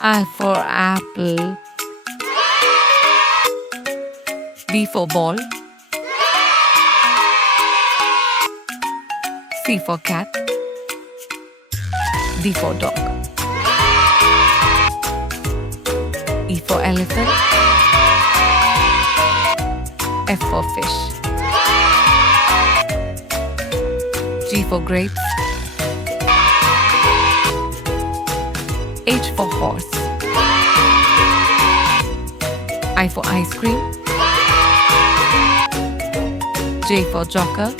A for apple. B for ball. C for cat. D for dog. E for elephant. F for fish. G for grapes. H for horse. I for ice cream. J for joker.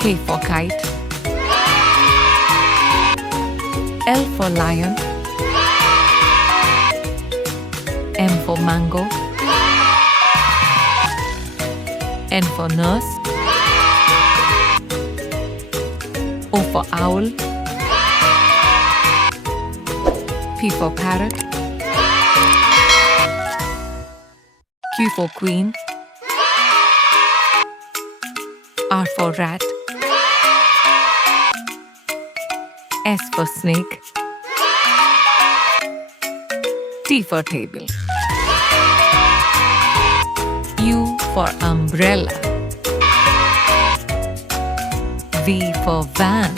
K for kite. L for lion. M for mango. N for nurse. O for owl. P for parrot. Q for queen. R for rat. S for snake. T for table. U for umbrella. V for van.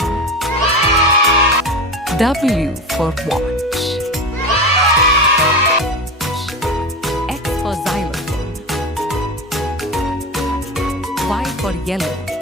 W for watch. X for xylophone. Y for yellow.